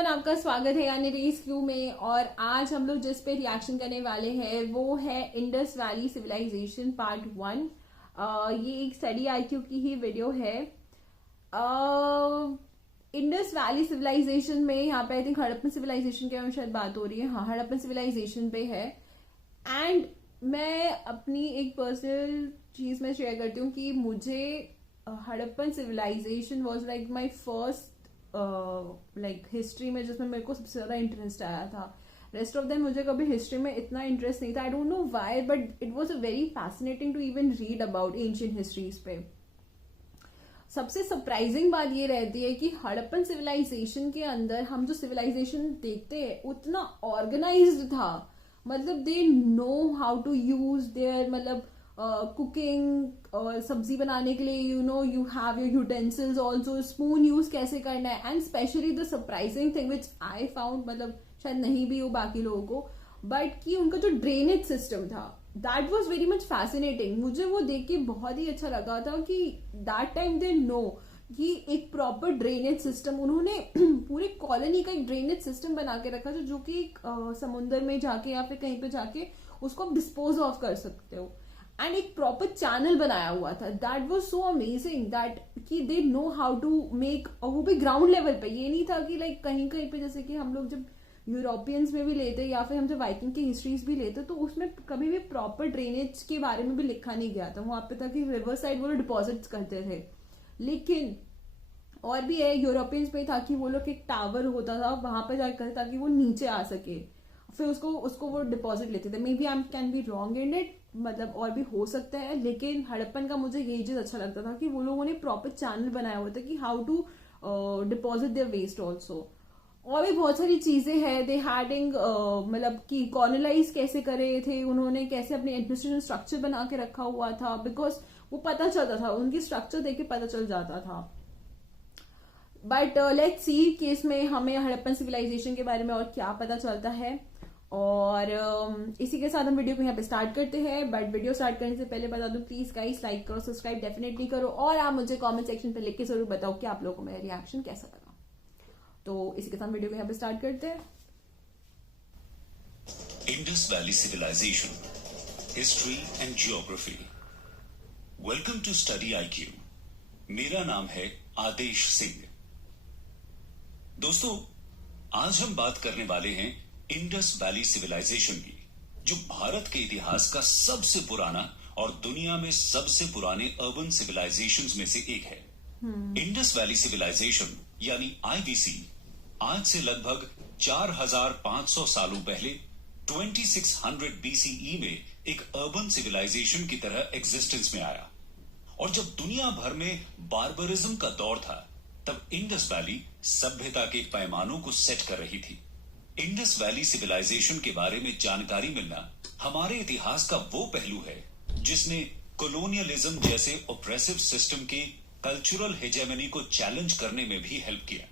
Everyone, आपका स्वागत है यानी रेस क्यू में। और आज हम लोग जिस पे रिएक्शन करने वाले हैं वो है इंडस वैली सिविलाइजेशन पार्ट 1। ये एक स्टडी आईक्यू की ही वीडियो है। इंडस वैली सिविलाइजेशन में यहाँ पे आई थिंक हड़प्पन सिविलाइजेशन के बारे में शायद बात हो रही है। हाँ, हड़प्पन सिविलाइजेशन पे है। एंड मैं अपनी एक पर्सनल चीज में शेयर करती हूँ कि मुझे Harappan civilisation was like my first like history में जिसमें मेरे को सबसे ज्यादा इंटरेस्ट आया था। रेस्ट ऑफ देम मुझे कभी हिस्ट्री में इतना इंटरेस्ट नहीं था। I don't know why, but it was a very fascinating to even read about ancient histories पे। सबसे सरप्राइजिंग बात ये रहती है कि हड़प्पन सिविलाइजेशन के अंदर हम जो सिविलाइजेशन देखते हैं उतना ऑर्गेनाइज्ड था। मतलब they know how to use their मतलब कुकिंग और सब्जी बनाने के लिए you have your utensils also, spoon use कैसे करना है। And specially the surprising thing which I found, मतलब शायद नहीं भी हो बाकी लोगों को, बट कि उनका जो ड्रेनेज सिस्टम था that was very much fascinating. मुझे वो देख के बहुत ही अच्छा लगा था कि दैट टाइम दे नो कि एक प्रॉपर ड्रेनेज सिस्टम उन्होंने पूरे कॉलोनी का एक ड्रेनेज सिस्टम बना के रखा जो कि एक समुद्र में जाके या फिर कहीं पे जाके उसको आप डिस्पोज ऑफ कर सकते हो। एंड एक प्रॉपर चैनल बनाया हुआ था। That was so amazing that कि they know how to make, और वो भी ग्राउंड लेवल पे। ये नहीं था कि लाइक कहीं कहीं पे जैसे कि हम लोग जब यूरोपियंस में भी लेते या फिर हम जब वाइकिंग की हिस्ट्रीज भी लेते तो उसमें कभी भी प्रॉपर ड्रेनेज के बारे में भी लिखा नहीं गया था। वहां पे था कि रिवर साइड वो लोग डिपॉजिट्स करते थे। लेकिन और भी है, यूरोपियंस में था कि वो लोग एक टावर होता था वहां पे जाकर ताकि वो नीचे आ सके, फिर उसको वो डिपॉजिट लेते थे। Maybe I can be wrong in it, मतलब और भी हो सकता है। लेकिन हड़प्पन का मुझे यही चीज अच्छा लगता था कि वो लोगों ने प्रॉपर चैनल बनाया हुआ था कि how to deposit their waste also. और भी बहुत सारी चीजें हैं। दे हैडिंग मतलब कि कॉलोनाइज कैसे करे थे उन्होंने, कैसे अपने एडमिनिस्ट्रेशन स्ट्रक्चर बना के रखा हुआ था, बिकॉज वो पता चलता था, उनकी स्ट्रक्चर देख के पता चल जाता था। बट लेट्स सी कि इसमें हमें हड़प्पन सिविलाइजेशन के बारे में और क्या पता चलता है। और इसी के साथ हम वीडियो को यहाँ पे स्टार्ट करते हैं। बट वीडियो स्टार्ट करने से पहले बता दूं, प्लीज गाइस लाइक करो, सब्सक्राइब डेफिनेटली करो, और आप मुझे कमेंट सेक्शन पे लिख के जरूर बताओ कि आप लोगों को मेरा रिएक्शन कैसा लगा। तो इसी के साथ वीडियो को यहाँ पे स्टार्ट करते हैं। Indus valley civilisation, history and geography. Welcome to study IQ. मेरा नाम है आदेश सिंह। दोस्तों, आज हम बात करने वाले हैं इंडस वैली सिविलाइजेशन की, जो भारत के इतिहास का सबसे पुराना और दुनिया में सबसे पुराने अर्बन सिविलाइजेशंस में से एक है। इंडस वैली सिविलाइजेशन यानी आईवीसी आज से लगभग 4500 सालों पहले 2600 बीसीई में एक अर्बन सिविलाइजेशन की तरह एग्जिस्टेंस में आया। और जब दुनिया भर में बार्बरिज्म का दौर था, तब इंडस वैली सभ्यता के पैमानों को सेट कर रही थी। इंडस वैली सिविलाइजेशन के बारे में जानकारी मिलना हमारे इतिहास का वो पहलू है जिसने कोलोनियलिज्म जैसे ऑप्रेसिव सिस्टम के कल्चरल हेजेमनी को चैलेंज करने में भी हेल्प किया।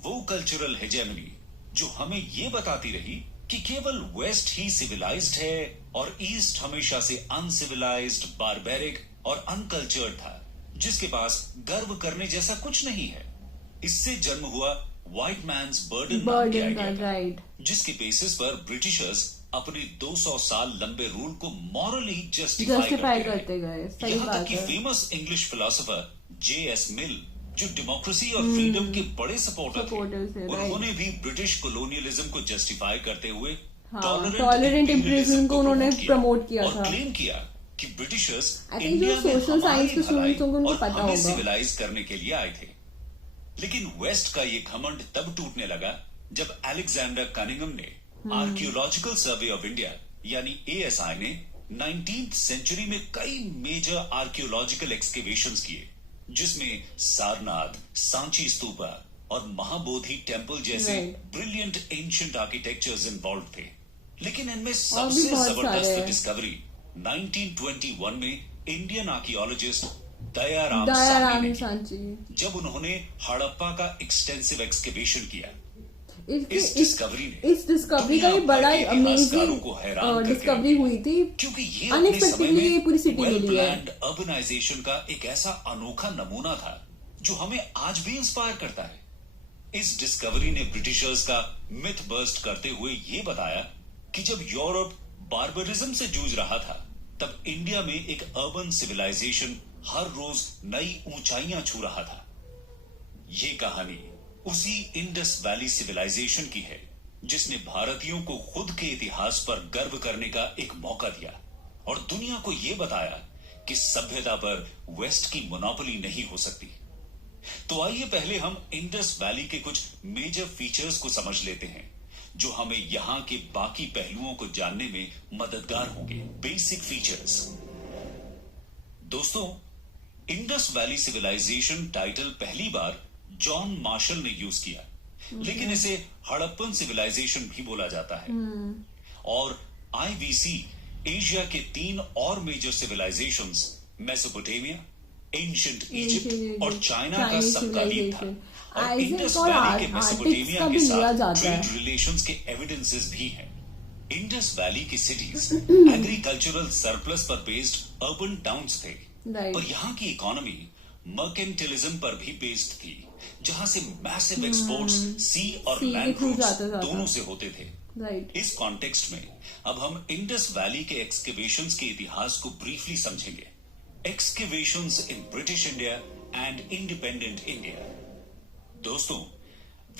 वो कल्चरल हेजेमनी जो हमें ये बताती रही कि केवल वेस्ट ही सिविलाइज्ड है और ईस्ट हमेशा से अनसिविलाइज्ड, बारबेरिक और अनकल्चर्ड था, जिसके पास गर्व करने जैसा कुछ नहीं है। इससे जन्म हुआ व्हाइट मैन्स बर्डन नाम के आइडिया का, जिसके बेसिस पर ब्रिटिशर्स अपने 200 साल लंबे रूल को मॉरली जस्टिफाई करते गए। यहाँ तक कि फेमस इंग्लिश फिलोसोफर J.S. मिल, जो डेमोक्रेसी और फ्रीडम के बड़े सपोर्टर थे, उन्होंने भी ब्रिटिश कोलोनियलिज्म को जस्टिफाई करते हुए टॉलरेंट इंपीरियलिज्म को उन्होंने प्रमोट किया और क्लेम किया कि ब्रिटिशर्स इंडिया में हमें सिविलाइज करने के लिए आए थे। लेकिन वेस्ट का ये घमंड तब टूटने लगा जब अलेक्जेंडर कनिंघम ने आर्कियोलॉजिकल सर्वे ऑफ इंडिया यानी ASI ने 19th सेंचुरी में कई मेजर आर्कियोलॉजिकल एक्सकेवेशंस किए, जिसमें सारनाथ, सांची स्तूपा और महाबोधि टेम्पल जैसे ब्रिलियंट एंशिएंट आर्किटेक्चर्स इन्वॉल्व थे। लेकिन इनमें सबसे जबरदस्त डिस्कवरी 1921 में इंडियन आर्कियोलॉजिस्ट दयाराम सांची ने, जब उन्होंने हड़प्पा का एक्सटेंसिव एक्सकेवेशन किया। इस डिस्कवरी का बड़ा अमेजिंग डिस्कवरी हुई थी, क्योंकि ये अनएक्सपेक्टेडली ये पूरी सिटी मिली है। अर्बनाइजेशन का एक ऐसा अनोखा नमूना था जो हमें आज भी इंस्पायर करता है। इस डिस्कवरी ने ब्रिटिशर्स का मिथ बर्स्ट करते हुए ये बताया कि जब यूरोप बार्बरिज्म से जूझ रहा था, तब इंडिया में एक अर्बन सिविलाइजेशन हर रोज नई ऊंचाइयां छू रहा था। ये कहानी उसी इंडस वैली सिविलाइजेशन की है जिसने भारतीयों को खुद के इतिहास पर गर्व करने का एक मौका दिया और दुनिया को यह बताया कि सभ्यता पर वेस्ट की मोनोपोली नहीं हो सकती। तो आइए पहले हम इंडस वैली के कुछ मेजर फीचर्स को समझ लेते हैं जो हमें यहां के बाकी पहलुओं को जानने में मददगार होंगे। Basic features. दोस्तों, इंडस वैली सिविलाइजेशन टाइटल पहली बार जॉन मार्शल ने यूज किया, लेकिन इसे हड़प्पन सिविलाइजेशन भी बोला जाता है। और आईवीसी एशिया के 3 और major civilisations Mesopotamia, ancient Egypt और चाइना का समकालीन था। और इंडस वैली के मेसोपोटामिया के साथ ट्रेड रिलेशंस के एविडेंसेस भी हैं। इंडस वैली की सिटीज एग्रीकल्चरल सरप्लस पर बेस्ड अर्बन टाउन्स थे, पर यहाँ की इकोनॉमी मर्केंटिलिज्म पर भी बेस्ड थी, जहां से मैसिव एक्सपोर्ट्स सी और लैंड रूट्स दोनों से होते थे। इस कॉन्टेक्स्ट में अब हम इंडस वैली के एक्सकेवेशंस के इतिहास को ब्रीफली समझेंगे। Excavations in British India and independent India. दोस्तों,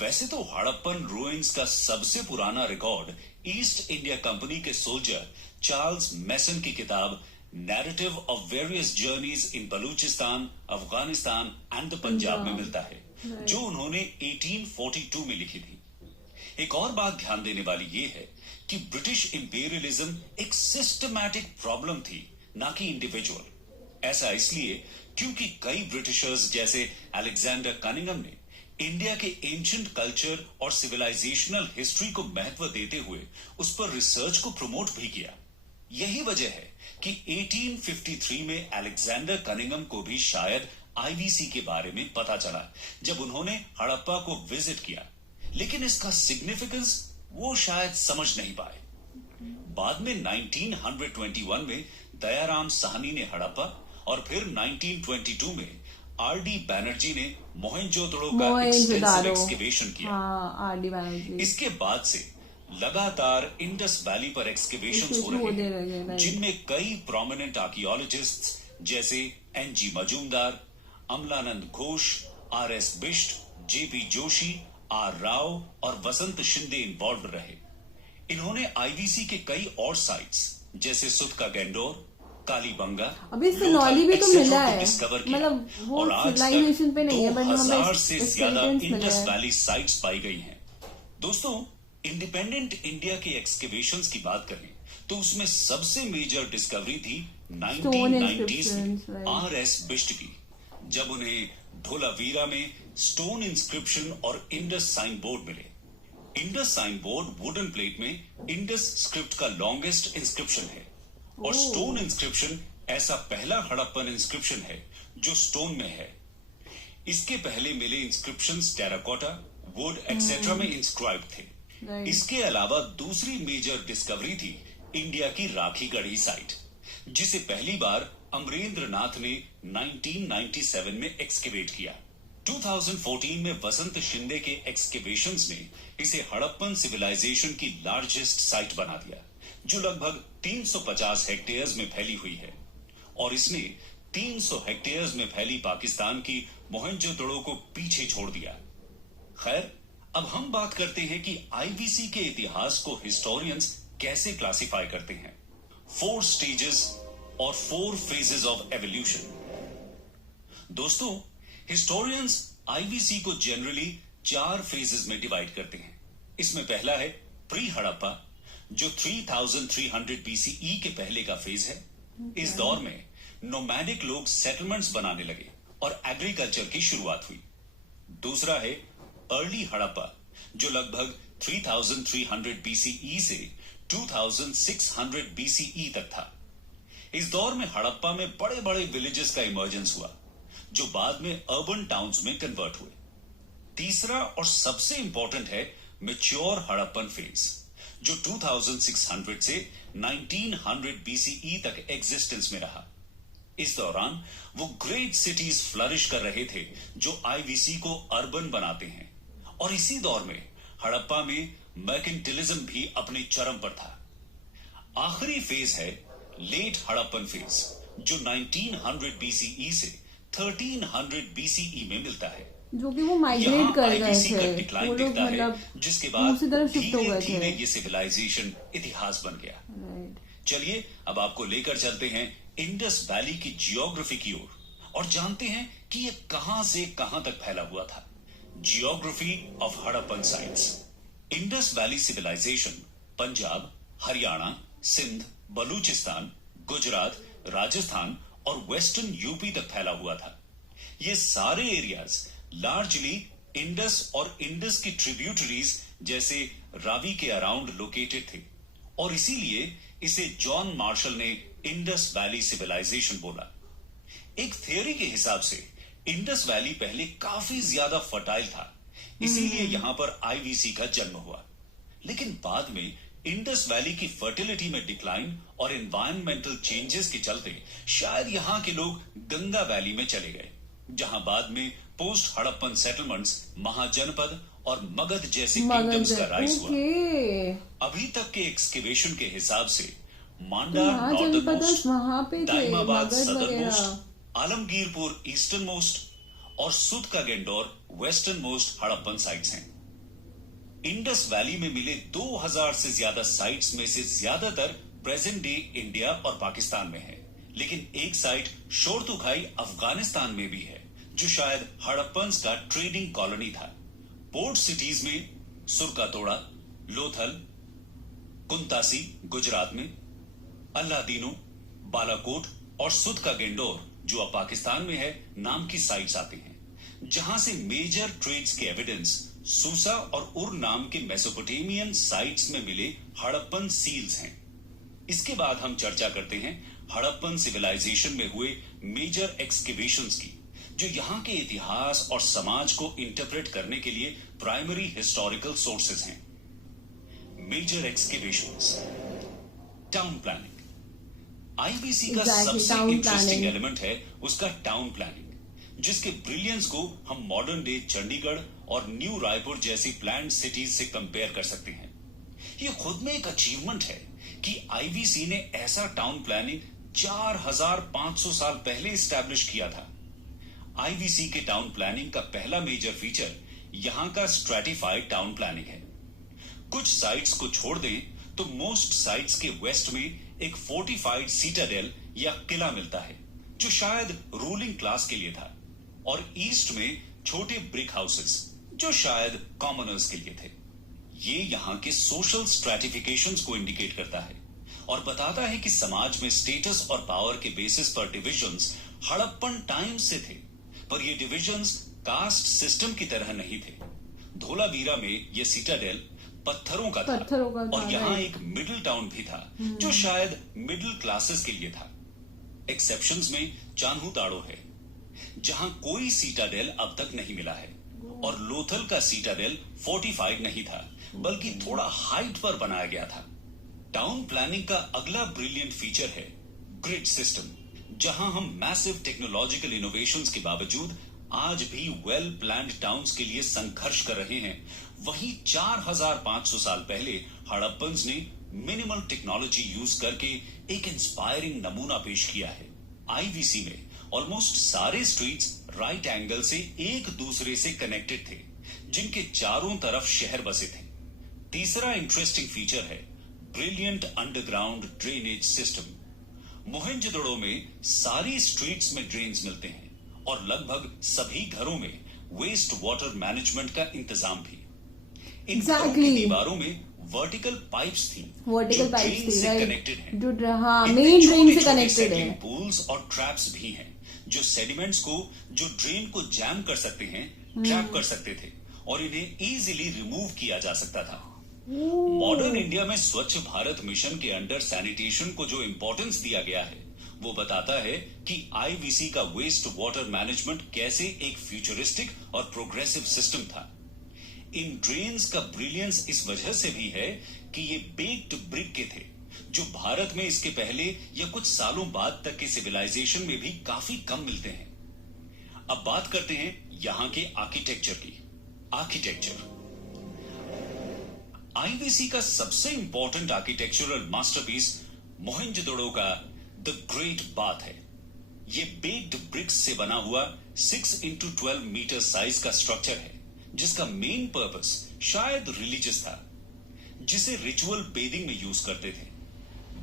वैसे तो हड़प्पन रूइंस का सबसे पुराना रिकॉर्ड ईस्ट इंडिया कंपनी के सोल्जर चार्ल्स मैसन की किताब narrative of various journeys in Balochistan, Afghanistan and the Punjab में मिलता है, जो उन्होंने 1842 में लिखी थी। एक और बात ध्यान देने वाली यह है कि ब्रिटिश इंपीरियलिज्म एक सिस्टमैटिक प्रॉब्लम थी, ना कि इंडिविजुअल। ऐसा इसलिए क्योंकि कई ब्रिटिशर्स जैसे अलेक्जेंडर कनिंघम ने इंडिया के एंशिएंट कल्चर और सिविलाइजेशनल हिस्ट्री को महत्व देते हुए उस पर रिसर्च को प्रमोट भी किया। यही वजह है कि 1853 में अलेक्जेंडर कनिंघम को भी शायद आईवीसी के बारे में पता चला जब उन्होंने हड़प्पा को विजिट किया, लेकिन इसका सिग्निफिकेंस वो शायद समझ नहीं पाए। बाद में 1921 में दयाराम साहनी ने हड़प्पा और फिर 1922 में आरडी बैनर्जी ने मोहनजोदड़ो का एक्सटेंसिव एक्सकेवेशन किया। आरडी बैनर्जी। इसके बाद से लगातार इंडस वैली पर एक्सकेवेशंस हो रहे हैं, जिनमें कई प्रोमिनेंट आर्कियोलॉजिस्ट्स जैसे N G Majumdar, Amalananda Ghosh, R S Bisht, J P Joshi, R Rao और वसंत शिंदे इन्वॉल्व रहे। इन्होंने आईवीसी के कई और साइट्स जैसे सुतका गैंडोर, कालीबंगा, अभी सिनौली भी तो मिला है, डिस्कवर मतलब वो सिविलाइजेशन पे नहीं है, बट हमें 2000 से ज्यादा इंडस वैली साइट्स पाई गई हैं। दोस्तों, इंडिपेंडेंट इंडिया के एक्सकेवेशंस की बात करें तो उसमें सबसे मेजर डिस्कवरी थी 1990s में आरएस बिष्ट की, जब उन्हें धोलावीरा में स्टोन इंस्क्रिप्शन और इंडस साइन बोर्ड मिले। Indus sign board wooden plate में इंडस स्क्रिप्ट का लॉन्गेस्ट इंस्क्रिप्शन है और स्टोन इंस्क्रिप्शन ऐसा पहला हड़प्पन इंस्क्रिप्शन है जो स्टोन में है। इसके पहले मिले इंस्क्रिप्शंस टेराकोटा, वुड एक्सेट्रा में इंस्क्राइब थे। इसके अलावा दूसरी मेजर डिस्कवरी थी इंडिया की राखी गढ़ी साइट, जिसे पहली बार अमरेंद्र नाथ ने 1997 में एक्सकेवेट किया। 2014 में वसंत शिंदे के एक्सकेवेशंस ने इसे हड़प्पन सिविलाइजेशन की लार्जेस्ट साइट बना दिया, जो लगभग 350 हेक्टेयर्स में फैली हुई है, और इसने 300 हेक्टेयर्स में फैली पाकिस्तान की मोहनजोदड़ो को पीछे छोड़ दिया। खैर, अब हम बात करते हैं कि आईवीसी के इतिहास को हिस्टोरियंस कैसे क्लासिफाई करते हैं। 4 स्टेजेस और 4 फेजेस ऑफ एवोल्यूशन। दोस्तों, हिस्टोरियंस आईवीसी को जनरली 4 फेजेस में डिवाइड करते हैं। इसमें पहला है प्री हड़प्पा, जो 3300 बीसीई के पहले का फेज है। इस दौर में नोमैडिक लोग सेटलमेंट्स बनाने लगे और एग्रीकल्चर की शुरुआत हुई। दूसरा है अर्ली हड़प्पा, जो लगभग 3300 बीसीई से 2600 बीसीई तक था। इस दौर में हड़प्पा में बड़े बड़े विलेजेस का इमर्जेंस हुआ, जो बाद में अर्बन टाउन्स में कन्वर्ट हुए। तीसरा और सबसे इंपॉर्टेंट है मैच्योर हड़प्पन फेज, जो 2600 से 1900 बीसीई तक एग्जिस्टेंस में रहा। इस दौरान वो ग्रेट सिटीज फ्लरिश कर रहे थे, जो आईवीसी को अर्बन बनाते हैं, और इसी दौर में हड़प्पा में मैर्केंटिलिज्म भी अपने चरम पर था। आखिरी फेज है लेट हड़प्पन फेज, जो 1900 बीसीई से 1300 बीसीई में मिलता है, जो कि वो माइग्रेट कर गए IBC का थे, डिक्लाइन वो लोग दिखता है, मतलब जिसके बाद दूसरी तरफ शिफ्ट हो गए धीरे-धीरे थे। ये सिविलाइजेशन इतिहास बन गया। राइट। चलिए अब आपको लेकर चलते हैं इंडस वैली की जियोग्राफी की ओर और जानते हैं कि ये कहां से कहां तक फैला हुआ था। Geography of Harappan sites. Indus valley civilisation Punjab, Haryana, Sindh, Balochistan, Gujarat, Rajasthan और वेस्टर्न यूपी तक फैला हुआ था। ये सारे एरियाज लार्जली इंडस और इंडस की ट्रिब्यूटरीज जैसे रावी के अराउंड लोकेटेड थे और इसीलिए इसे जॉन मार्शल ने इंडस वैली सिविलाइजेशन बोला। एक थियोरी के हिसाब से इंडस वैली पहले काफी ज्यादा फर्टाइल था, इसीलिए यहां पर आईवीसी का जन्म हुआ। लेकिन बाद में इंडस वैली की फर्टिलिटी में डिक्लाइन और एनवायरमेंटल चेंजेस के चलते शायद यहां के लोग गंगा वैली में चले गए, जहां बाद में पोस्ट हड़प्पन सेटलमेंट्स, महाजनपद और मगध जैसे किंगडम्स का राइज हुआ। अभी तक के एक्सकेवेशन के हिसाब से मांडा नॉर्दर्न मोस्ट, वहां पे थे, दाइमाबाद मगध सदर्न वगैरह। मोस्ट, आलमगीरपुर ईस्टर्न मोस्ट और सुद का Dor western most Harappan sites हैं। इंडस वैली में मिले 2000 से ज्यादा साइट्स में से ज्यादातर प्रेजेंट डे इंडिया और पाकिस्तान में है, लेकिन एक साइट शोरतुखाई अफगानिस्तान में भी है, जो शायद हड़प्पन्स का ट्रेडिंग कॉलोनी था। पोर्ट सिटीज में सुरकातोड़ा, लोथल, कुंतासी गुजरात में, अल्लादीनो, बालाकोट और सुद का गेंडोर जो अब पाकिस्तान में है नाम की साइट्स आती हैं, जहां से मेजर ट्रेड्स के एविडेंस सूसा और उर नाम के मेसोपोटेमियन साइट्स में मिले हड़प्पन सील्स हैं। इसके बाद हम चर्चा करते हैं हड़प्पन सिविलाइजेशन में हुए मेजर एक्सकेवेशंस की, जो यहां के इतिहास और समाज को इंटरप्रेट करने के लिए प्राइमरी हिस्टोरिकल सोर्सेज हैं। Major excavations. Town planning. IVC का सबसे इंटरेस्टिंग एलिमेंट है उसका टाउन प्लानिंग, जिसके ब्रिलियंस को हम मॉडर्न डे चंडीगढ़ और न्यू रायपुर जैसी प्लान्ड सिटीज से कंपेयर कर सकते हैं। ये खुद में एक अचीवमेंट है कि आईवीसी ने ऐसा टाउन प्लानिंग 4500 साल पहले इस्टेब्लिश किया था। आईवीसी के टाउन प्लानिंग का पहला मेजर फीचर यहां का स्ट्रेटिफाइड टाउन प्लानिंग है। कुछ साइट्स को छोड़ दें तो मोस्ट साइट्स के वेस्ट में एक फोर्टिफाइड सीटाडेल या किला मिलता है, जो शायद रूलिंग क्लास के लिए था, और ईस्ट में छोटे ब्रिक हाउसेस जो शायद कॉमनर्स के लिए थे। ये यहां के सोशल स्ट्रैटिफिकेशंस को इंडिकेट करता है और बताता है कि समाज में स्टेटस और पावर के बेसिस पर डिविजन्स हड़प्पन टाइम से थे, पर ये डिविजन्स कास्ट सिस्टम की तरह नहीं थे। धोलावीरा में ये सीटाडेल पत्थरों का था और यहाँ एक मिडिल टाउन भी था, जो शायद मिडिल क्लासेस के लिए था। एक्सेप्शंस में चान्हू ताड़ो है, जहां कोई सीटाडेल अब तक नहीं मिला है, और लोथल का सीटाडेल फोर्टिफाइड नहीं था, बल्कि थोड़ा हाइट पर बनाया गया था। टाउन प्लानिंग का अगला ब्रिलियंट फीचर है ग्रिड सिस्टम, जहां हम मैसिव टेक्नोलॉजिकल इनोवेशंस के बावजूद आज भी वेल प्लान्ड टाउन्स के लिए संघर्ष कर रहे हैं। वहीं 4500 साल पहले हड़प्पन्स ने मिनिमल टेक्नोलॉजी यूज करके एक इंस्पायरिंग नमूना पेश किया है। आईवीसी में ऑलमोस्ट सारे स्ट्रीट्स राइट एंगल से एक दूसरे से कनेक्टेड थे, जिनके चारों तरफ शहर बसे थे। तीसरा इंटरेस्टिंग फीचर है brilliant underground drainage system. Mohenjodaro में सारी स्ट्रीट्स में ड्रेन्स मिलते हैं और लगभग सभी घरों में वेस्ट वाटर मैनेजमेंट का इंतजाम भी। इन घरों की दीवारों में वर्टिकल पाइप्स थी, जो ड्रेन से कनेक्टेड हैं। मेन ड्रेन से कनेक्टेड है। पूल्स और ट्रैप्स भी हैं, जो सेडिमेंट्स को, जो ड्रेन को जैम कर सकते हैं, ट्रैप कर सकते थे और इन्हें इजीली रिमूव किया जा सकता था। मॉडर्न इंडिया में स्वच्छ भारत मिशन के अंडर सैनिटेशन को जो इंपॉर्टेंस दिया गया है, वो बताता है कि आईवीसी का वेस्ट वाटर मैनेजमेंट कैसे एक फ्यूचरिस्टिक और प्रोग्रेसिव सिस्टम था। इन ड्रेन्स का ब्रिलियंस इस वजह से भी है कि ये बेक्ड ब्रिक के थे, जो भारत में इसके पहले या कुछ सालों बाद तक के सिविलाइजेशन में भी काफी कम मिलते हैं। अब बात करते हैं यहां के आर्किटेक्चर की। आर्किटेक्चर। आईवीसी का सबसे इंपॉर्टेंट आर्किटेक्चरल मास्टरपीस मोहेंजोदड़ो का द ग्रेट बाथ है। ये बेक्ड ब्रिक्स से बना हुआ 6x12 मीटर साइज का स्ट्रक्चर है, जिसका मेन पर्पस शायद रिलीजियस था, जिसे रिचुअल बेदिंग में यूज करते थे।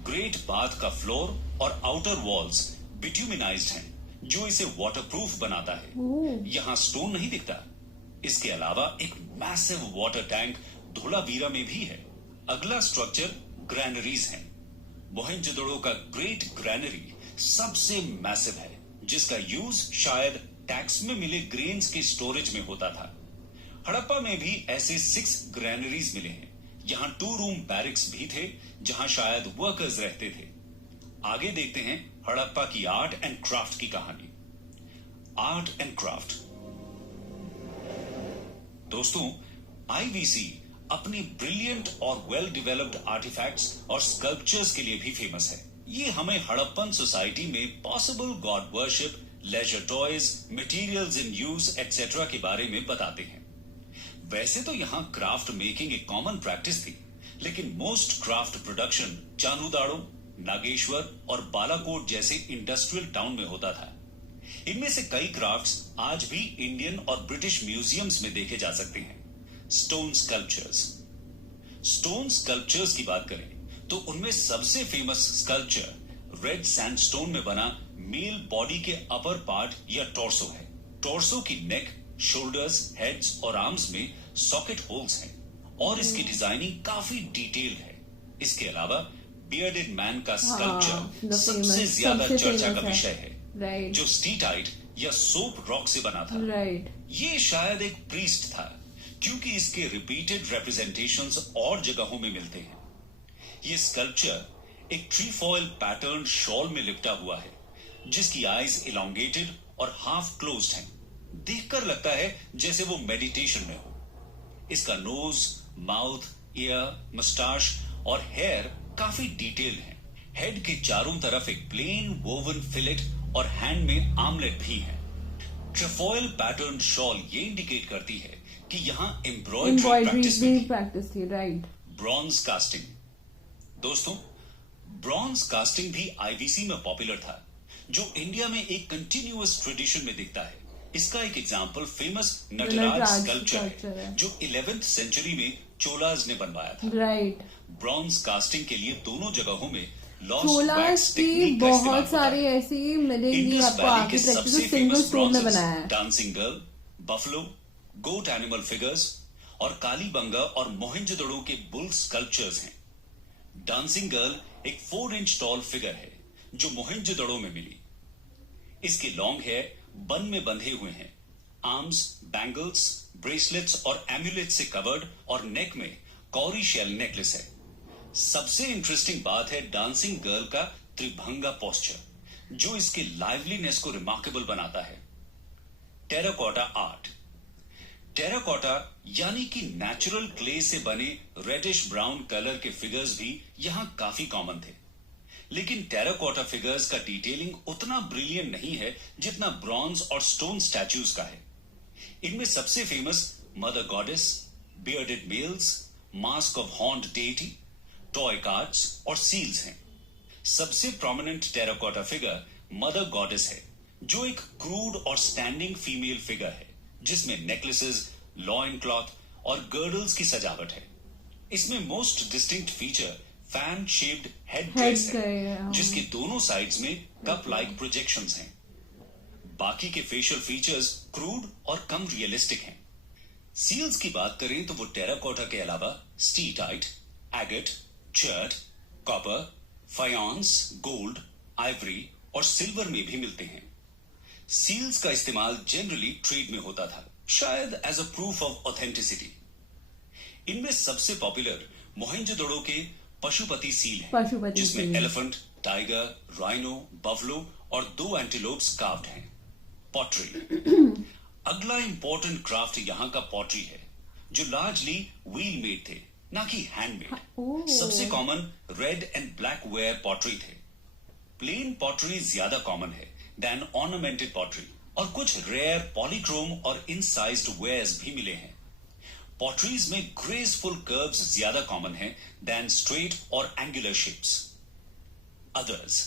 ग्रेट बाथ का फ्लोर और आउटर वॉल्स बिट्यूमिनाइज्ड हैं, जो इसे वाटरप्रूफ बनाता है। यहां स्टोन नहीं दिखता। इसके अलावा एक मैसिव वाटर टैंक धोलावीरा में भी है। अगला स्ट्रक्चर ग्रैनरीज है। मोहेंजोदड़ो का ग्रेट ग्रैनरी सबसे मैसिव है, जिसका यूज शायद टैक्स में मिले ग्रेन्स के स्टोरेज में होता था। हड़प्पा में भी ऐसे 6 ग्रैनरीज मिले हैं। यहां 2 रूम बैरिक्स भी थे, जहां शायद वर्कर्स रहते थे। आगे देखते हैं हड़प्पा की आर्ट एंड क्राफ्ट की कहानी। Art and craft. दोस्तों, आईवीसी अपनी ब्रिलियंट और वेल डेवलप्ड आर्टिफैक्ट्स और स्कल्पचर्स के लिए भी फेमस है। ये हमें हड़प्पन सोसाइटी में possible god worship, leisure toys, materials in use etcetera के बारे में बताते हैं। वैसे तो यहां क्राफ्ट मेकिंग एक कॉमन प्रैक्टिस थी, लेकिन most craft production Chanhudaro, Nageshwar और बालाकोट जैसे इंडस्ट्रियल टाउन में होता था। इनमें से कई क्राफ्ट्स आज भी इंडियन और ब्रिटिश म्यूजियम्स में देखे जा सकते हैं। Stone sculptures. स्टोन स्कल्पचर्स की बात करें तो उनमें सबसे फेमस स्कल्पचर रेड सैंडस्टोन में बना मेल बॉडी के अपर पार्ट या टॉर्सो है। टॉर्सो की नेक, शोल्डर्स, हेड्स और आर्म्स में सॉकेट होल्स हैं और इसकी डिजाइनिंग काफी डिटेल्ड है। इसके अलावा बियर्डेड मैन का स्कल्पचर सबसे ज्यादा चर्चा का विषय है, जो स्टीटाइट या सोप रॉक से बना था। ये शायद एक प्रीस्ट था, क्योंकि इसके रिपीटेड रिप्रेजेंटेशंस और जगहों में मिलते हैं। ये स्कल्पचर एक ट्रीफॉयल पैटर्न शॉल में लिपटा हुआ है, जिसकी आईज इलोंगेटेड और हाफ क्लोज्ड हैं। देखकर लगता है जैसे वो मेडिटेशन में हो। इसका नोज, माउथ, ईयर, मस्टाश और हेयर काफी डिटेल्ड है। हेड के चारों तरफ एक प्लेन वोवन फिलेट और हैंड में आर्मलेट भी है। ट्रीफॉयल पैटर्न शॉल ये इंडिकेट करती है कि यहाँ एम्ब्रॉयडरी प्रैक्टिस थी। Bronze casting. दोस्तों, ब्रॉन्ज कास्टिंग भी आईवीसी में पॉपुलर था, जो इंडिया में एक कंटिन्यूअस ट्रेडिशन में दिखता है। इसका एक एग्जांपल फेमस नटराज स्कल्पचर है, जो 11th सेंचुरी में चोलाज ने बनवाया था। ब्रॉन्ज कास्टिंग के लिए दोनों जगहों में चोलाज की बहुत सारी ऐसी मिलेंगी आपको आर्किटेक्चर जो सिंगल स्टोन में बनाया है। डांसिंग गर्ल, बफलो, गोट एनिमल फिगर्स और कालीबंगा और मोहेंजोदड़ो के बुल स्कल्पचर्स हैं। डांसिंग गर्ल एक 4 इंच टॉल फिगर है, जो मोहेंजोदड़ो में मिली। इसके लॉन्ग हेयर बन में बंधे हुए हैं। आर्म्स, बैंगल्स, ब्रेसलेट्स और एम्यूलेट से कवर्ड और नेक में कौरी शेल नेकलेस है। सबसे इंटरेस्टिंग बात है डांसिंग गर्ल का त्रिभंगा पोस्चर, जो इसके लाइवलीनेस को रिमार्केबल बनाता है। Terracotta art. टेराकोटा यानी कि नेचुरल क्ले से बने रेडिश ब्राउन कलर के फिगर्स भी यहां काफी कॉमन थे, लेकिन टेराकोटा फिगर्स का डिटेलिंग उतना ब्रिलियंट नहीं है जितना ब्रॉन्ज और स्टोन स्टैच्यूज का है। इनमें सबसे famous mother goddess, bearded males, mask of horned deity, toy carts और सील्स हैं। सबसे prominent terracotta figure mother goddess है, जो एक क्रूड और स्टैंडिंग फीमेल फिगर है, जिसमें नेकलेसेस, लॉइन क्लॉथ और गर्डल्स की सजावट है। इसमें most distinct feature fan shaped head dress है, जिसके दोनों साइड्स में कप लाइक प्रोजेक्शंस हैं। बाकी के फेशियल फीचर्स क्रूड और कम रियलिस्टिक हैं। सील्स की बात करें तो वो टेराकोटा के अलावा steatite, agate, chert, copper, faience, gold, ivory और सिल्वर में भी मिलते हैं। सील्स का इस्तेमाल जनरली ट्रेड में होता था, शायद as a proof of authenticity. इनमें सबसे पॉपुलर मोहेंजोदड़ो के पशुपति सील है, जिसमें एलिफेंट, टाइगर, राइनो, बफलो और 2 एंटीलोप्स कार्व्ड हैं। पॉटरी। अगला इंपॉर्टेंट क्राफ्ट यहां का पॉटरी है, जो लार्जली व्हील मेड थे, ना कि हैंडमेड। सबसे common red and black ware pottery थे। प्लेन पॉटरी ज्यादा कॉमन है देन ऑर्नामेंटेड पॉटरी, और कुछ रेयर पॉलीक्रोम और इनसाइज्ड वेयर्स भी मिले हैं। पॉटरीज में ग्रेसफुल कर्व्स ज्यादा कॉमन है देन स्ट्रेट और एंगुलर शेप्स। अदर्स,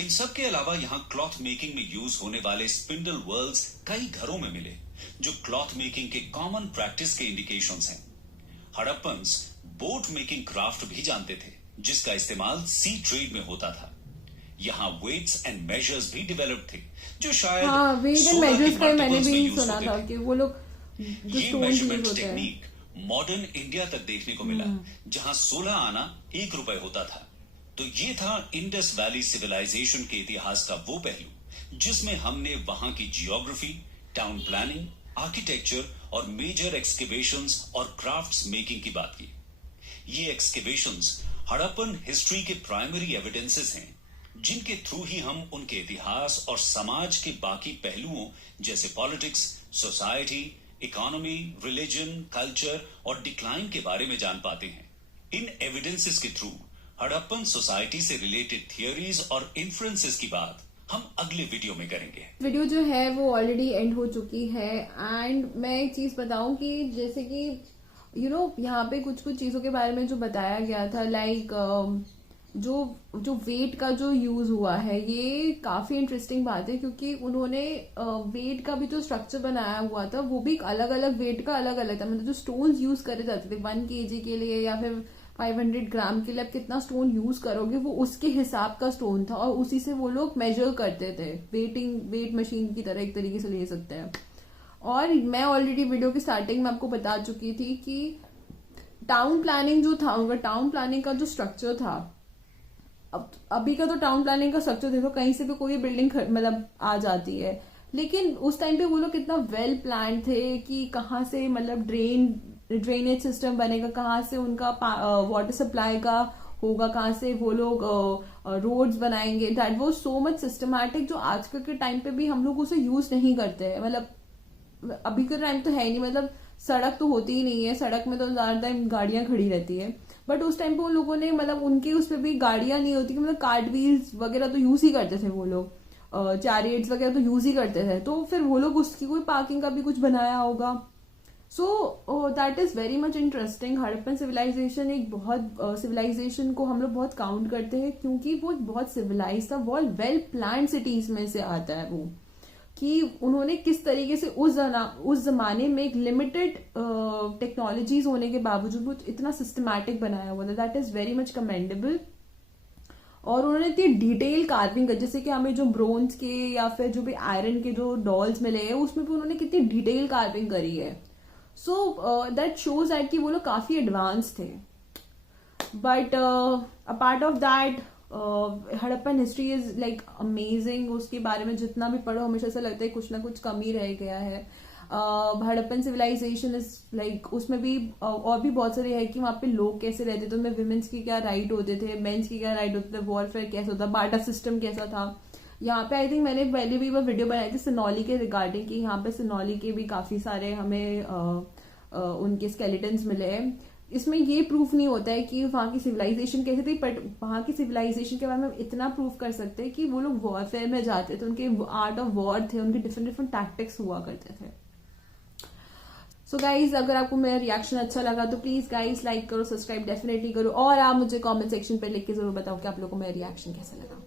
इन सब के अलावा यहां क्लॉथ मेकिंग में यूज होने वाले स्पिंडल व्हर्ल्स कई घरों में मिले, जो क्लॉथ मेकिंग के कॉमन प्रैक्टिस के इंडिकेशंस हैं। हड़प्पन्स बोट मेकिंग क्राफ्ट भी जानते थे, जिसका इस्तेमाल सी ट्रेड में होता था। यहाँ वेट्स एंड मेजर्स भी डेवलप थे, जो शायद हाँ, वेट एंड 16 के मेजर्स का मैंने multiples में भी यूज सुना होते था थे। कि वो लोग जो ये स्टोन यूज मेजरमेंट होते हैं। टेक्निक मॉडर्न इंडिया तक देखने को मिला, जहां 16 आना 1 रुपए होता था। तो ये था इंडस वैली सिविलाइजेशन के इतिहास का वो पहलू जिसमें हमने वहां की जियोग्राफी, टाउन प्लानिंग, आर्किटेक्चर और मेजर एक्सकेवेशंस और क्राफ्ट्स मेकिंग की बात की। ये एक्सकेवेशंस हड़प्पन हिस्ट्री के प्राइमरी एविडेंसेस हैं, जिनके थ्रू ही हम उनके इतिहास और समाज के बाकी पहलुओं जैसे politics, society, economy, religion, culture और डिक्लाइन के बारे में जान पाते हैं। इन एविडेंसेस के थ्रू हड़प्पन सोसाइटी से रिलेटेड थियरीज और इन्फ्लुएंसेस की बात हम अगले वीडियो में करेंगे। वीडियो जो है वो ऑलरेडी एंड हो चुकी है। एंड मैं एक चीज बताऊं कि जैसे कि यहाँ पे कुछ कुछ चीजों के बारे में जो बताया गया था, लाइक जो वेट का जो यूज हुआ है, ये काफी इंटरेस्टिंग बात है, क्योंकि उन्होंने वेट का भी जो स्ट्रक्चर बनाया हुआ था वो भी अलग अलग वेट का अलग अलग था। मतलब जो स्टोन्स यूज करे जाते थे 1 kg के लिए या फिर 500 ग्राम के लिए आप कितना स्टोन यूज करोगे, वो उसके हिसाब का स्टोन था और उसी से वो लोग मेजर करते थे। वेट मशीन की तरह एक तरीके से ले सकते हैं। और मैं ऑलरेडी वीडियो की स्टार्टिंग में आपको बता चुकी थी कि टाउन प्लानिंग जो था उनका, टाउन प्लानिंग का जो स्ट्रक्चर था, अभी का तो टाउन प्लानिंग का स्ट्रक्चर देखो, कहीं से भी कोई बिल्डिंग मतलब आ जाती है, लेकिन उस टाइम पे वो लोग कितना वेल प्लान थे कि कहाँ से मतलब ड्रेनेज सिस्टम बनेगा, कहाँ से उनका वाटर सप्लाई का होगा, कहाँ से वो लोग रोड्स बनाएंगे। That was so much systematic, जो आजकल के टाइम पे भी हम लोग उसे यूज नहीं करते हैं। मतलब अभी का टाइम तो है ही नहीं, मतलब सड़क तो होती ही नहीं है, सड़क में तो ज्यादा गाड़ियां खड़ी रहती है। बट उस टाइम पे उन लोगों ने मतलब उनके उस पर भी गाड़ियां नहीं होती, मतलब कार्ट व्हील्स वगैरह तो यूज ही करते थे वो लोग, चैरियट्स वगैरह तो यूज ही करते थे। तो फिर वो लोग उसकी कोई पार्किंग का भी कुछ बनाया होगा। So that is very much interesting. Harappan civilisation एक बहुत सिविलाइजेशन को हम लोग बहुत काउंट करते हैं, क्योंकि वो बहुत सिविलाइज था, बहुत वेल प्लान सिटीज में से आता है वो, कि उन्होंने किस तरीके से उस जमाने में एक लिमिटेड टेक्नोलॉजीज होने के बावजूद वो इतना सिस्टमैटिक बनाया हुआ था। That is very much commendable. और उन्होंने इतनी डिटेल कार्विंग, जैसे कि हमें जो ब्रोंज के या फिर जो भी आयरन के जो डॉल्स मिले हैं, उसमें भी उन्होंने कितनी डिटेल कार्विंग करी है। सो दैट शोज दैट कि वो लोग काफी एडवांस थे। But apart of that, Harappan history is like amazing. उसके बारे में जितना भी पढ़ो हमेशा से लगता है कुछ ना कुछ कमी रह गया है। हड़प्पन सिविलाइजेशन इज लाइक, उसमें भी और भी बहुत सारे है कि वहां पे लोग कैसे रहते थे, उनमें विमेन्स के क्या राइट होते थे, मेन्स के क्या राइट होते थे, वॉरफेयर कैसा होता, बार्टर सिस्टम कैसा था। यहाँ पे आई थिंक मैंने पहले भी वो वीडियो बनाई थी सिनौली के रिगार्डिंग, कि यहाँ पे सिनौली के भी काफी सारे हमें उनके स्केलेटन्स मिले हैं। इसमें ये प्रूफ नहीं होता है कि वहां की सिविलाइजेशन कैसी थी, बट वहां की सिविलाइजेशन के बारे में हम इतना प्रूफ कर सकते हैं कि वो लोग वॉरफेयर में जाते थे, उनके आर्ट ऑफ वॉर थे, उनके डिफरेंट डिफरेंट टैक्टिक्स हुआ करते थे। सो गाइज, अगर आपको मेरा रिएक्शन अच्छा लगा तो प्लीज गाइज लाइक करो, सब्सक्राइब डेफिनेटली करो, और आप मुझे कमेंट सेक्शन पे लिख के जरूर बताओ कि आप लोगों को मेरा रिएक्शन कैसा लगा।